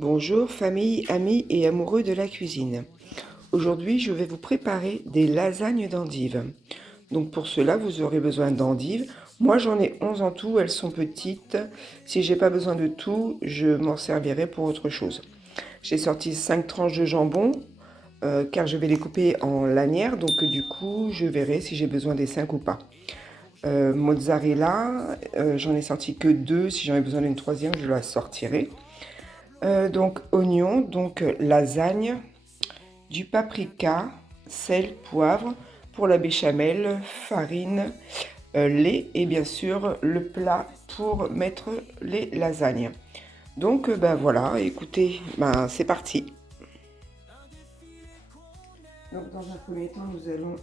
Bonjour famille, amis et amoureux de la cuisine. Aujourd'hui, je vais vous préparer des lasagnes d'endives. Donc pour cela, vous aurez besoin d'endives. Moi, j'en ai 11 en tout, elles sont petites. Si j'ai pas besoin de tout, je m'en servirai pour autre chose. J'ai sorti 5 tranches de jambon, car je vais les couper en lanières, donc du coup, je verrai si j'ai besoin des 5 ou pas. Mozzarella, j'en ai sorti que 2. Si j'en ai besoin d'une troisième, je la sortirai. Donc oignon, donc lasagne, du paprika, sel, poivre, pour la béchamel, farine, lait et bien sûr le plat pour mettre les lasagnes. Donc ben voilà, écoutez, ben c'est parti. Donc dans un premier temps, nous allons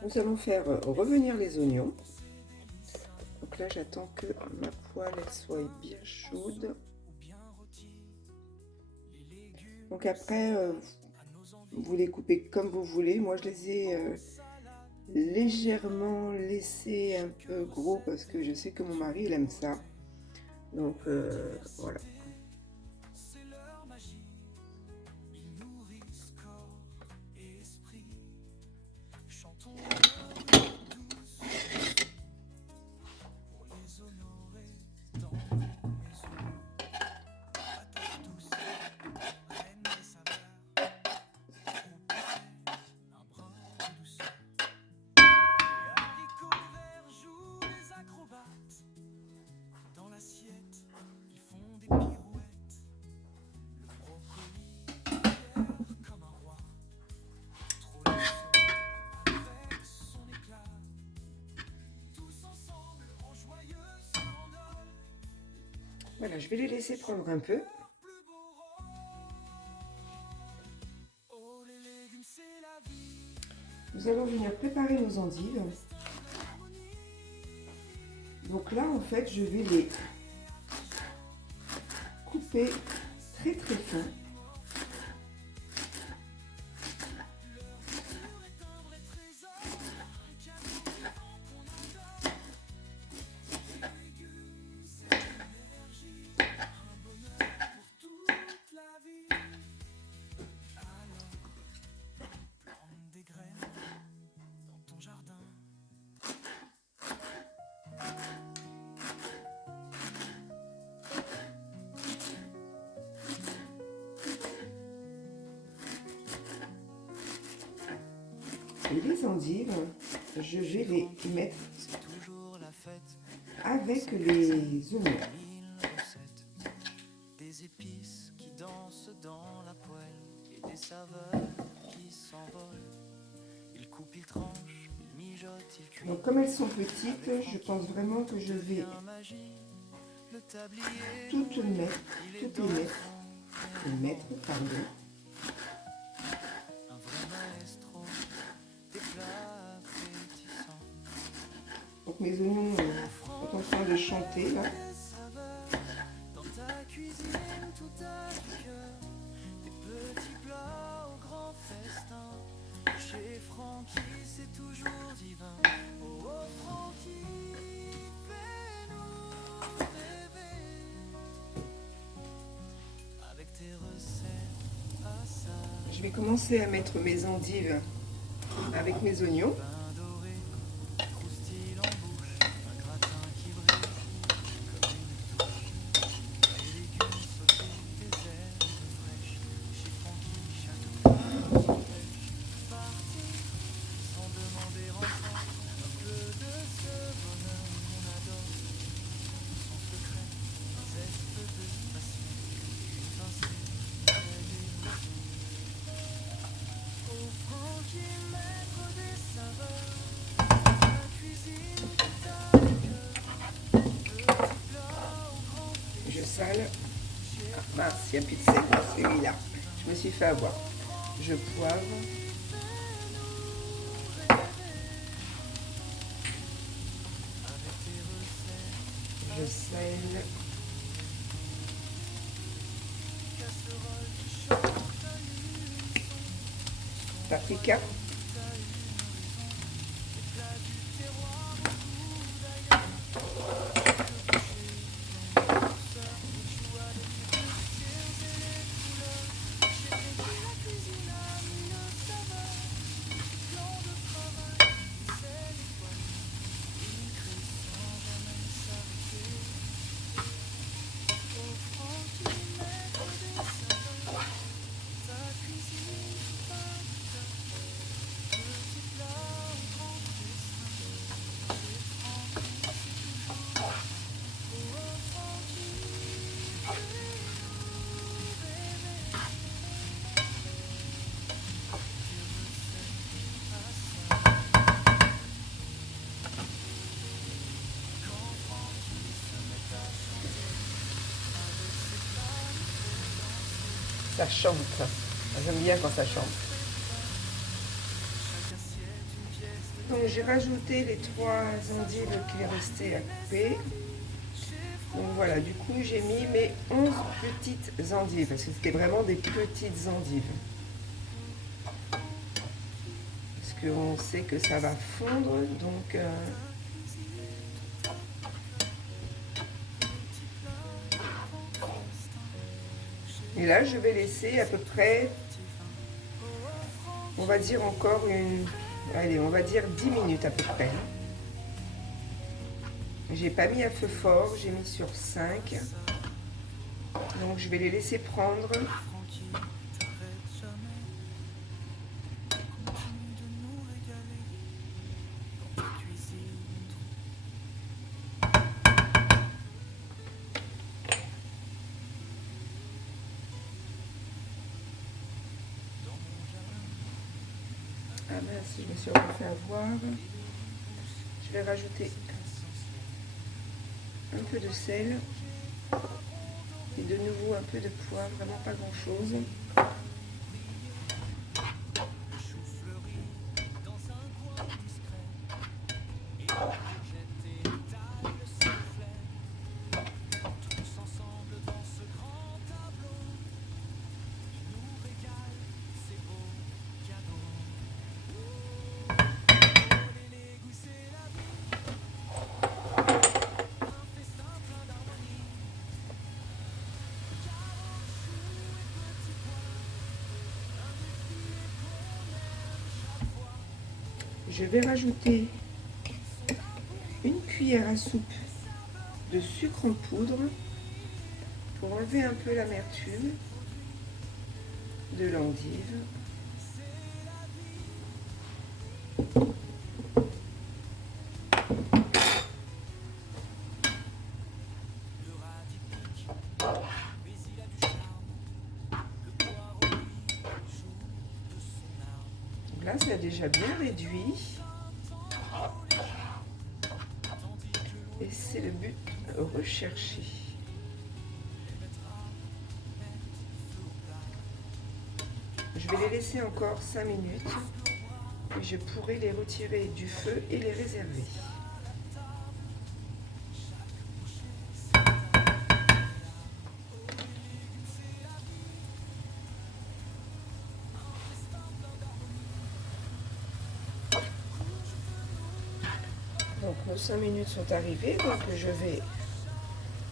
Nous allons faire revenir les oignons. Donc là, j'attends que ma poêle elle soit bien chaude. Donc après, vous les coupez comme vous voulez. Moi, je les ai légèrement laissés un peu gros parce que je sais que mon mari, il aime ça. Donc voilà. Voilà, je vais les laisser prendre un peu. Nous allons venir préparer nos endives. Donc là, en fait, je vais les couper très très fin. Et les endives, je vais les mettre avec les oignons. Des épices qui dansent dans la poêle et des saveurs qui s'envolent. Il coupe, il tranche, il mijote, il cuit. Donc comme elles sont petites, je pense vraiment que je vais toutes les mettre, pardon. Donc mes oignons sont en train de chanter là. Je vais commencer à mettre mes endives avec mes oignons. Je sale. Ah, mince, il n'y a plus de sel dans celui-là. Je me suis fait avoir. Je poivre. Je sale. Paprika. Ça chante. J'aime bien quand ça chante. Donc j'ai rajouté les 3 endives qui restaient à couper. Donc voilà, du coup j'ai mis mes 11 petites endives, parce que c'était vraiment des petites endives. Parce qu'on sait que ça va fondre, donc... Et là, je vais laisser à peu près, on va dire encore allez, on va dire 10 minutes à peu près. J'ai pas mis à feu fort, j'ai mis sur 5. Donc je vais les laisser prendre. Ah mince, je me suis refait avoir. Je vais rajouter un peu de sel. Et de nouveau un peu de poivre, vraiment pas grand chose. Je vais rajouter une cuillère à soupe de sucre en poudre pour enlever un peu l'amertume de l'endive. Donc là, c'est déjà bien réduit. Et c'est le but recherché. Je vais les laisser encore 5 minutes. Et je pourrai les retirer du feu et les réserver. Donc nos 5 minutes sont arrivées, donc je vais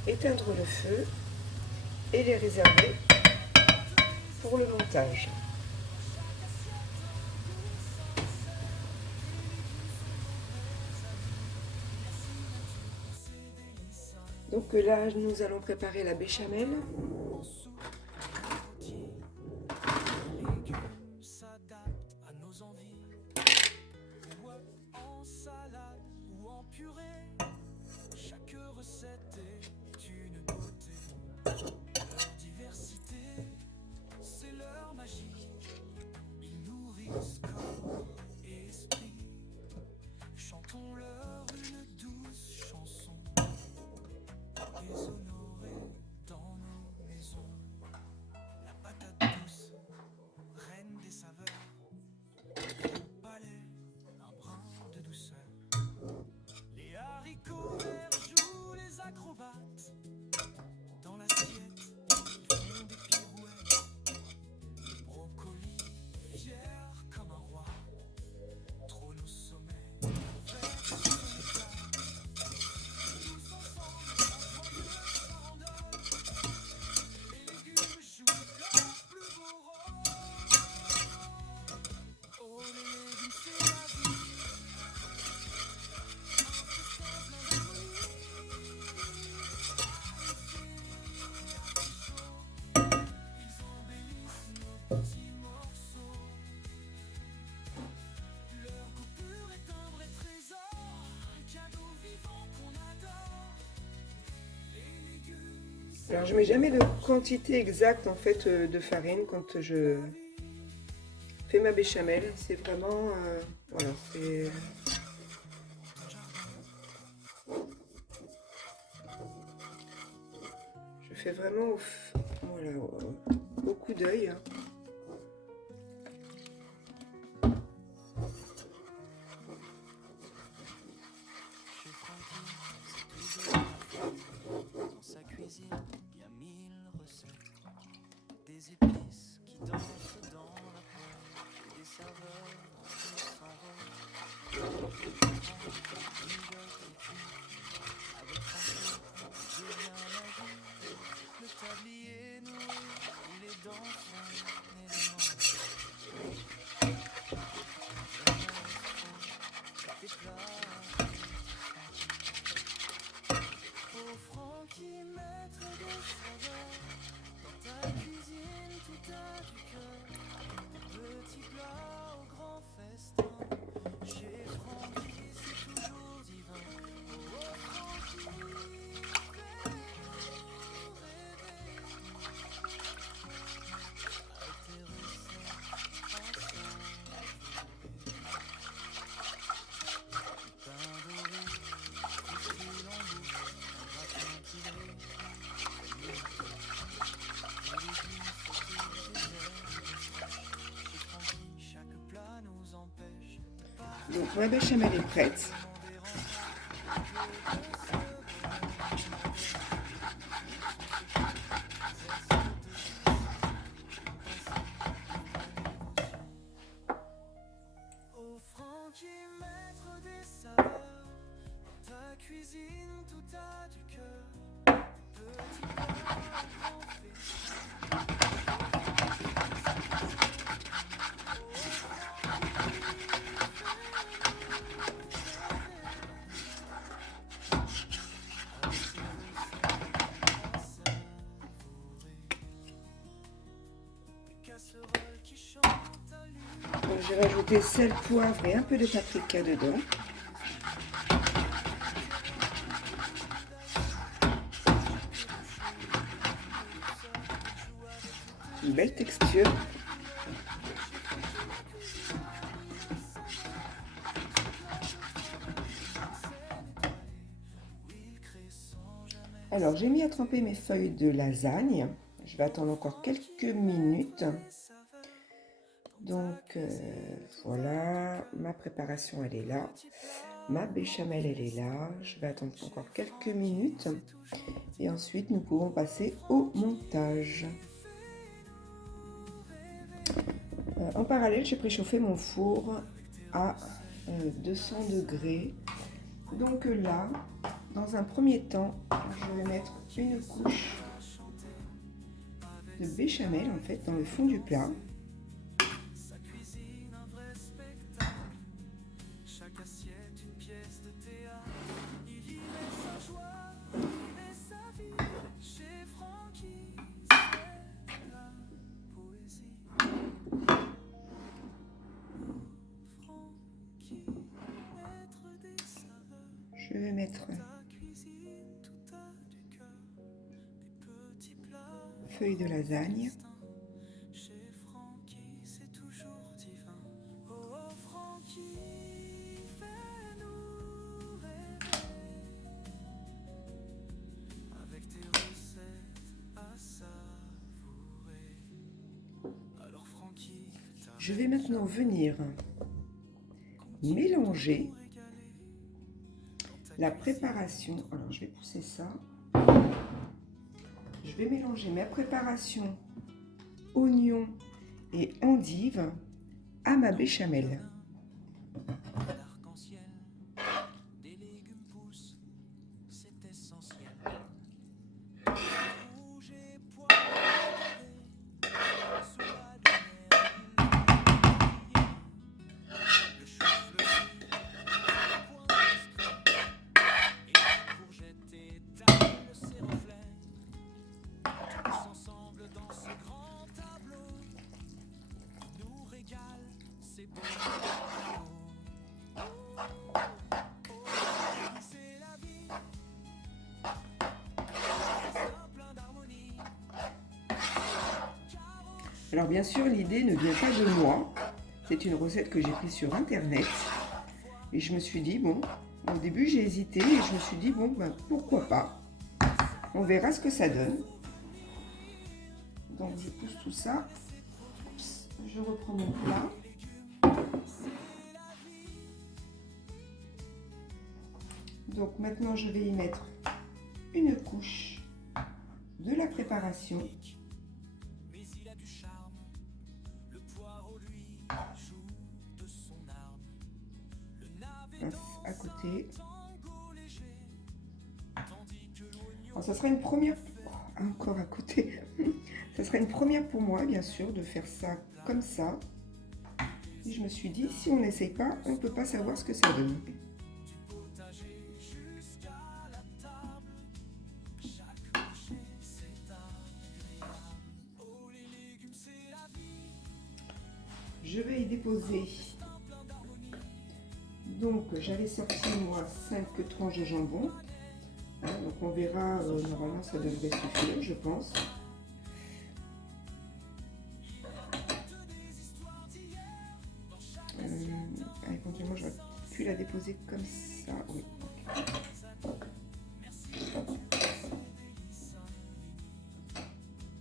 éteindre le feu et les réserver pour le montage. Donc là, nous allons préparer la béchamel. Chaque recette est une beauté. Leur diversité, c'est leur magie. Ils nourrissent corps et esprit. Chantons-leur une douce chanson. Les honorer dans nos maisons. La patate douce, reine des saveurs. Au palais, un brin de douceur. Les haricots verts jouent les acrobates. Dans l'assiette, ils font des pirouettes. Le brocoli, fier comme un roi, trône au sommet, avec son plat. Tous ensemble, en joyeuse farandole, les légumes jouent leur plus beau rôle. Oh, les légumes, c'est la vie. Alors je mets jamais de quantité exacte en fait de farine quand je fais ma béchamel. C'est vraiment voilà, c'est je fais vraiment voilà, au coup d'œil. Dans sa cuisine, il y a 1000 recettes. Des épices qui dansent dans la poêle. Des serveurs qui s'envolent. Mijote et cuit. Avec son feu, devient magique. Le tablier nourri, il est dans son élément. Des plats. Au Francky, maître des saveurs, dans ta cuisine tout a du cœur. Des petits plats au grand festin, chez Francky c'est toujours divin. Oh Francky, fais-nous rêver, avec tes recettes ensemble. Pain doré, croustillant en bouche. Donc ma béchamel est prête. Au Francky, maître des saveurs, dans ta cuisine tout a du cœur. Petit plat, grand fait. Casserole qui chante à lui. Donc j'ai rajouté sel, poivre et un peu de paprika dedans. Une belle texture. Alors j'ai mis à tremper mes feuilles de lasagne. Je vais attendre encore quelques minutes. Donc voilà, ma préparation elle est là. Ma béchamel elle est là. Je vais attendre encore quelques minutes. Et ensuite nous pouvons passer au montage. En parallèle, j'ai préchauffé mon four à 200 degrés. Donc là, dans un premier temps, je vais mettre une couche de béchamel en fait dans le fond du plat. Je vais mettre feuille de lasagne. Chez Francky, c'est toujours divin. Oh, Francky, fais-nous rêver avec tes recettes à savourer. Alors, Francky, Je vais maintenant venir mélanger la préparation. Alors, je vais pousser ça. Je vais mélanger ma préparation oignons et endives à ma béchamel. l'arc-en-ciel, des légumes poussent, c'est essentiel. Rouge et poivré, sous la lumière, il brille. Le chou-fleur, le coin discret, et la courgette étale ses reflets. Tous ensemble dans ce grand tableau, qui nous régale, c'est beau. C'est la vie, c'est plein d'harmonie. Alors bien sûr, l'idée ne vient pas de moi. C'est une recette que j'ai prise sur internet. Et je me suis dit, bon, au début j'ai hésité et je me suis dit, bon, ben, pourquoi pas. On verra ce que ça donne. Donc je pousse tout ça. Oups, je reprends mon plat. Donc maintenant je vais y mettre une couche de la préparation. Mais il a du charme, le poireau lui joue de son arme. Le navet À côté. tango léger, tandis que l'oignon Alors ça sera une première, oh, encore à côté. Ça sera une première pour moi bien sûr de faire ça comme ça. Et je me suis dit, si on n'essaye pas, on ne peut pas savoir ce que ça donne. potager jusqu'à la table. Chaque bouchée c'est agréable. Oh les légumes c'est la vie, Je vais y déposer. plein d'harmonie. Donc j'avais sorti moi 5 tranches de jambon. Hein, donc on verra, normalement ça devrait suffire je pense. Éventuellement j'aurais pu la déposer comme ça. Oui.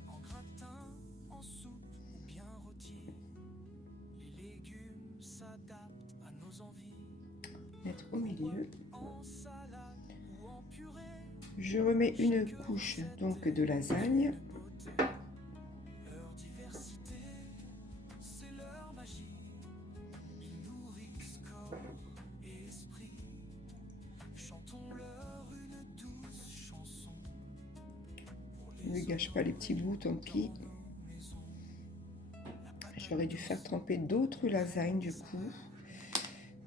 En gratin, en soupe ou bien rôti, les légumes s'adaptent à nos envies. Mettre au milieu. En salade ou en purée, Je remets une couche donc de lasagne. leur diversité, c'est leur magie. Ils nourrissent corps et esprit. Chantons-leur une douce chanson. Ne gâche pas les petits bouts, tant pis. J'aurais dû faire tremper d'autres lasagnes du coup.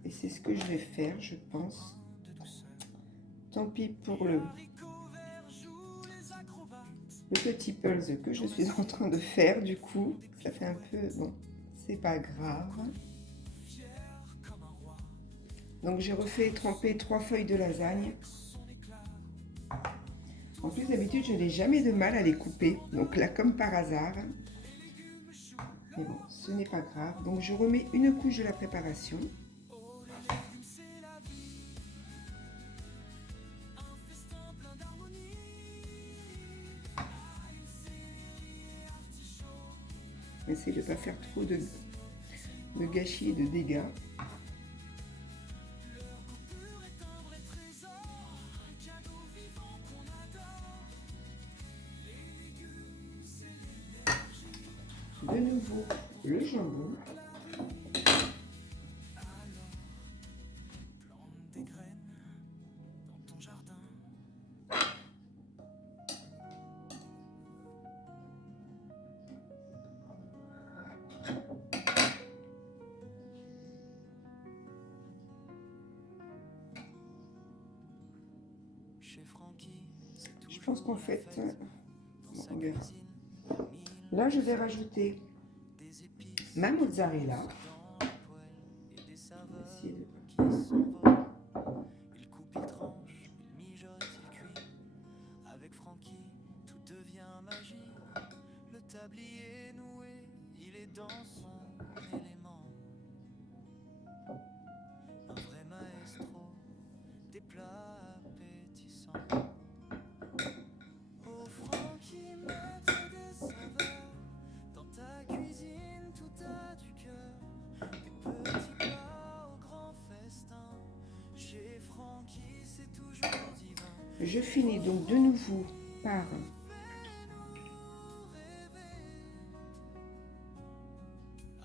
Et c'est ce que je vais faire, je pense. Tant pis pour le petit pulse que je suis en train de faire du coup. Ça fait un peu... Bon, c'est pas grave. Donc j'ai refait tremper 3 feuilles de lasagne. En plus d'habitude je n'ai jamais de mal à les couper. Donc là comme par hasard. Mais bon, ce n'est pas grave. Donc je remets une couche de la préparation. Essayez de ne pas faire trop de gâchis et de dégâts. De nouveau le jambon. Plante des graines dans ton jardin. Chez Francky, Je pense qu'en fait, bon, on verra. Là, je vais rajouter ma mozzarella. et des saveurs Essayer de- qui s'envolent. Il coupe, il trempe, tablier noué, il est dans son élément. Un vrai maestro des plats appétissants. Au Francky, maître des saveurs, dans ta cuisine tout a du cœur. Des petits plats au grand festin, chez Francky c'est toujours divin. Je finis donc de nouveau par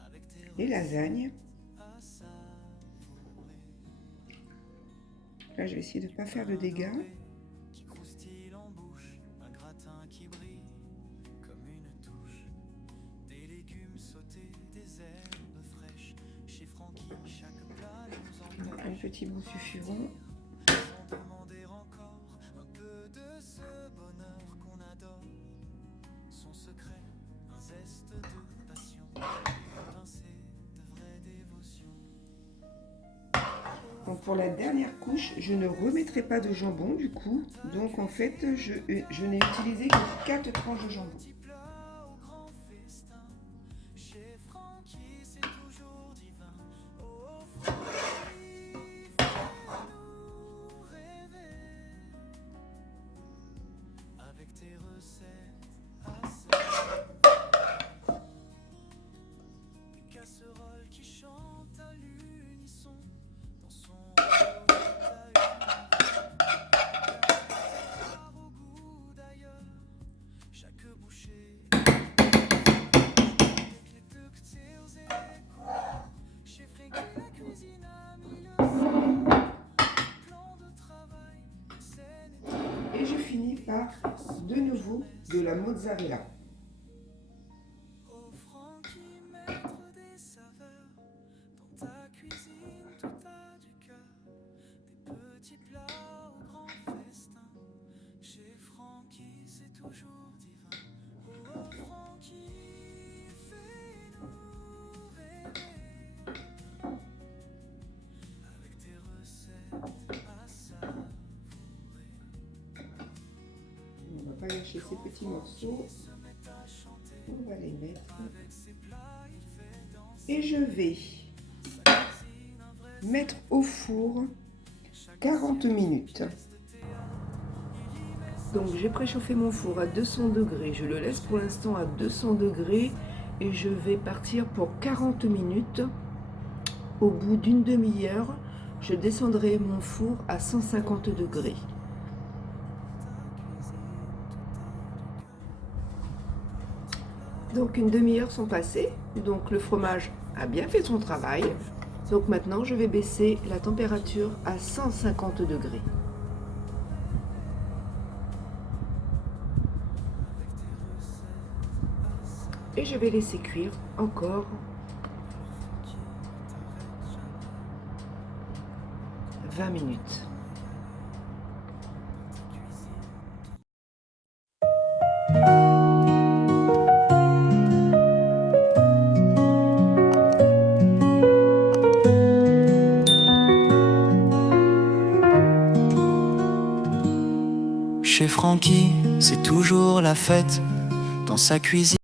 Avec tes les lasagnes. à savourer, Là, je vais essayer de ne pas faire de dégâts. qui croustille en bouche, un gratin qui brille comme une touche, des légumes sautés, des herbes fraîches. Chez Francky, chaque plat nous Un empêche petit bout suffiront. sans demander encore un peu de ce bonheur qu'on adore. Son secret, un zeste de passion, une pincée de vraie dévotion. Donc pour la dernière couche, je ne remettrai pas de jambon du coup. Donc en fait, je n'ai utilisé que 4 tranches de jambon. Petit plat au grand festin, chez Francky c'est toujours divin. Oh Francky, fais-nous rêver avec tes recettes à savourer. Une casserole qui chante à l'unisson, dans son royaume t'as une au goût d'ailleurs. Chaque bouchée avec les ductiles et les couleurs. Chez Francky la cuisine a mis le plan de travail, une scène Et je finis par de nouveau de la mozzarella. au Francky, maître des saveurs, dans ta cuisine tout a du cœur. Des petits plats au grand festin, chez Francky c'est toujours divin. Oh Francky, fais-nous rêver avec tes recettes à savourer. On ne va pas lâcher ces petits morceaux. Se met à chanter On va les mettre. avec ses plats, il fait danser Et je vais sa cuisine, un vrai mettre au four 40 minutes. Donc j'ai préchauffé mon four à 200 degrés. Je le laisse pour l'instant à 200 degrés et je vais partir pour 40 minutes. Au bout d'une demi-heure, je descendrai mon four à 150 degrés. Donc une demi-heure sont passées. Donc le fromage a bien fait son travail. Donc maintenant je vais baisser la température à 150 degrés. Et je vais laisser cuire encore 20 minutes. Chez Francky, c'est toujours la fête dans sa cuisine.